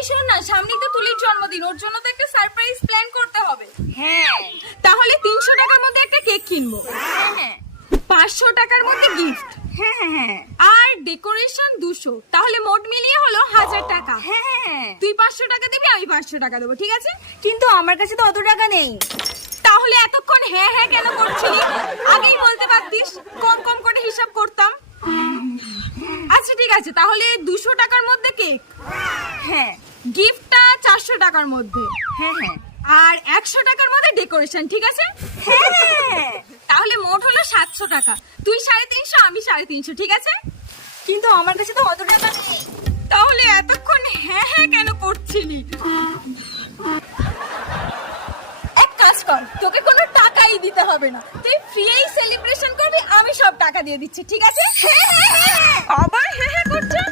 এই শোন না, সামনেই তো তুলির জন্মদিন, ওর জন্য তো একটা সারপ্রাইজ প্ল্যান করতে হবে। হ্যাঁ তাহলে 300 টাকার মধ্যে একটা কেক কিনবো, হ্যাঁ 500 টাকার মধ্যে গিফট, হ্যাঁ আর ডেকোরেশন 200, তাহলে মোট মিলিয়ে হলো 1000 টাকা। হ্যাঁ। তুই 500 টাকা দিবি, আমি 500 টাকা দেবো, ঠিক আছে? কিন্তু আমার কাছে তো অত টাকা নেই। তাহলে এতক্ষণ হ্যাঁ হ্যাঁ কেন করছিলি? আগেই বলতে পারতিস, কম কম করে হিসাব করতাম। আচ্ছা ঠিক আছে, তাহলে 200 টাকার মধ্যে কেক, হ্যাঁ গিফটটা 400 টাকার মধ্যে, হ্যাঁ হ্যাঁ আর 100 টাকার মধ্যে ডেকোরেশন, ঠিক আছে? হ্যাঁ। তাহলে মোট হলো 700 টাকা। তুই 350, আমি 350, ঠিক আছে? কিন্তু আমার কাছে তো অত টাকা নেই। তাহলে এতক্ষণ হ্যাঁ হ্যাঁ কেন করছিলি? এক কাজ কর, তোকে কোনো টাকাই দিতে হবে না, তুই ফ্রিই সেলিব্রেশন করবি, আমি সব টাকা দিয়ে দিচ্ছি, ঠিক আছে? হ্যাঁ হ্যাঁ হ্যাঁ। আবার হ্যাঁ হ্যাঁ করছো?